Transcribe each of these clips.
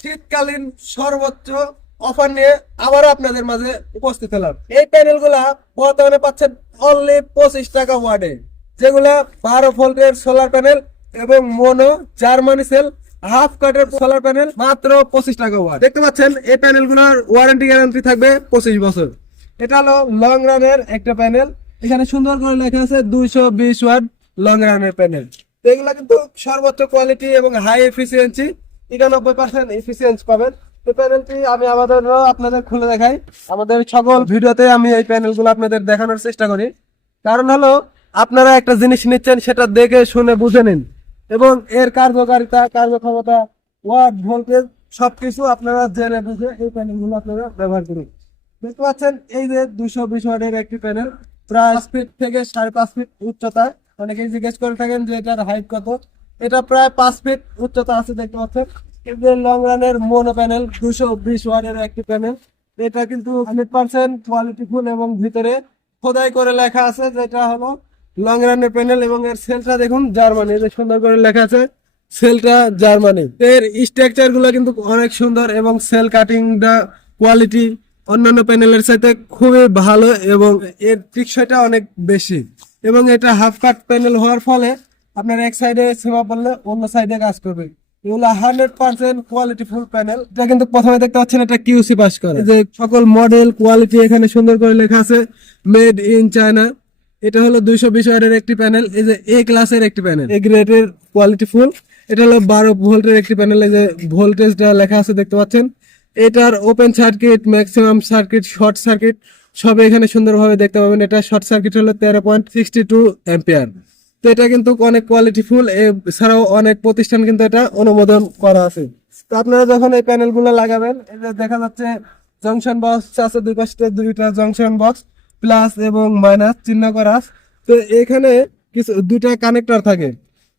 শীতকালীন সর্বোচ্চ অফার নিয়ে আবারও আপনাদের মাঝে উপস্থিত হলাম। এই বর্তমানে পাচ্ছেন অনলি পঁচিশ টাকা ওয়ার্ডে। যেগুলা বারো সোলার প্যানেল এবং mono Germany cell half solar panel মাত্র পঁচিশ টাকা দেখতে পাচ্ছেন, এই ওয়ারেন্টি থাকবে পঁচিশ বছর। এটা হলো লং রানের একটা প্যানেল। এখানে সুন্দর করে লেখা আছে দুইশো বিশ ওয়াট লং রানের প্যানেল। এগুলা কিন্তু সর্বোচ্চ কোয়ালিটি এবং হাই এফিসিয়েন্সি একানব্বই পার্সেন্ট এফিসিয়েন্স পাবেন। তো প্যানেলটি আমি আমাদের আপনাদের খুলে দেখাই। আমাদের সকল ভিডিওতে আমি এই প্যানেলগুলো আপনাদের দেখানোর চেষ্টা করি। কারণ হলো, আপনারা একটা জিনিস নিচ্ছেন, সেটা দেখে শুনে বুঝে নিন। এবং এর কার্যকারিতা, কার্যক্ষমতা ওয়াট ভোল্টেজ সবকিছু আপনারা জেনে বুঝে এই প্যানেলগুলো আপনারা ব্যবহার করুন। দেখতে পাচ্ছেন, এই যে দুইশো বিশ ওয়াটের একটি প্যানেল প্রায় ফিট থেকে সাড়ে পাঁচ ফিট উচ্চতা অনেকেই জিজ্ঞেস করে থাকেন যে এটার হাইট কত। এটা প্রায় পাঁচ ফিট উচ্চতা আছে দেখতে পাচ্ছেন। কিন্তু লং রানের মোনো প্যানেল দুশো বিশ ওয়াটের একটি প্যানেল এটা কিন্তু হান্ড্রেড পার্সেন্ট কোয়ালিটি কোয়ালিটিফুল এবং ভিতরে খোদাই করে লেখা আছে যেটা হলো লং রানের প্যানেল এবং এর সেলটা দেখুন জার্মানি সুন্দর করে লেখা আছে সেলটা জার্মানি এর স্ট্রাকচারগুলো কিন্তু অনেক সুন্দর এবং সেল কাটিংটা কোয়ালিটি অন্যান্য প্যানেলের সাথে খুবই ভালো এবং এর টিকসইটা অনেক বেশি। এবং এটা হাফ কাট প্যানেল হওয়ার ফলে আপনার এক সাইডে সীমা পড়লে অন্য সাইডে কাজ করবে। এগুলো hundred percent quality full panel এটা কিন্তু প্রথমে দেখতে পাচ্ছেন এটা কিউসি পাস করে। যে সকল মডেল কোয়ালিটি এখানে সুন্দর করে লেখা আছে মেড ইন চায়না এটা হলো দুইশো বিশ ওয়াটের একটি প্যানেল এই যে এ ক্লাসের একটি প্যানেল এ গ্রেডের কোয়ালিটি ফুল এটা হলো বারো ভোল্টের একটি প্যানেল এই যে ভোল্টেজটা লেখা আছে, দেখতে পাচ্ছেন। এটার open circuit maximum circuit short circuit সব এখানে সুন্দরভাবে দেখতে পাবেন। এটা শর্ট সার্কিট হলো তেরো পয়েন্ট সিক্সটি টু অ্যাম্পিয়ার তো এটা কিন্তু অনেক কোয়ালিটি ফুল এছাড়াও অনেক প্রতিষ্ঠান কিন্তু এটা অনুমোদন করা আছে। তো আপনারা যখন এই প্যানেলগুলো লাগাবেন যে দেখা যাচ্ছে জংশন বক্স আছে দুই পাশে, দুইটা জংশন বক্স প্লাস এবং মাইনাস চিহ্ন করা তো এখানে কিছু, দুইটা কানেক্টর থাকে।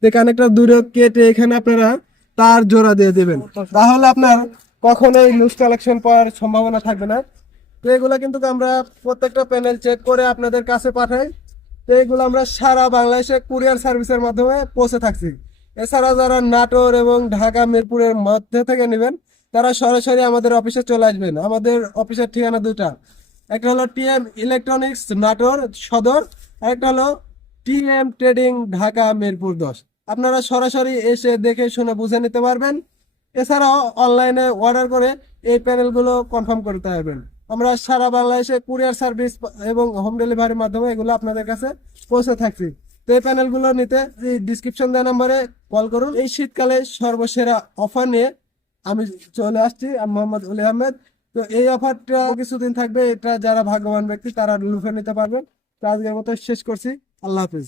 তো কানেক্টর দুটো কেটে এখানে আপনারা তার জোড়া দিয়ে দিবেন। তাহলে আপনার কখনোই লুজ কালেকশন পাওয়ার সম্ভাবনা থাকবে না। তো এগুলা কিন্তু আমরা প্রত্যেকটা প্যানেল চেক করে আপনাদের কাছে পাঠাই। তো এগুলো আমরা সারা বাংলাদেশে কুরিয়ার সার্ভিসের মাধ্যমে পৌঁছে থাকছি। এছাড়া যারা নাটোর এবং ঢাকা, মিরপুরের মধ্যে থেকে নেবেন, তারা সরাসরি আমাদের অফিসে চলে আসবেন। আমাদের অফিসের ঠিকানা দুটা একটা হলো টিএম ইলেকট্রনিক্স নাটোর সদর একটা হলো টিএম ট্রেডিং ঢাকা, মিরপুর দশ। আপনারা সরাসরি এসে দেখে শুনে বুঝে নিতে পারবেন। এছাড়াও অনলাইনে অর্ডার করে এই প্যানেলগুলো কনফার্ম করতে পারবেন। আমরা সারা বাংলাদেশে কুরিয়ার সার্ভিস এবং হোম ডেলিভারির মাধ্যমে এগুলো আপনাদের কাছে পৌঁছে থাকছি। তো এই প্যানেলগুলো নিতে ডিসক্রিপশন দেওয়া নাম্বারে কল করুন। এই শীতকালে সর্বসেরা অফার নিয়ে আমি চলে আসছি, আমি মোহাম্মদ উলি আহমেদ। তো এই অফারটা কিছুদিন থাকবে, এটা যারা ভাগ্যবান ব্যক্তি, তারা লুফে নিতে পারবেন। তো আজকের মতো শেষ করছি। আল্লাহ হাফিজ।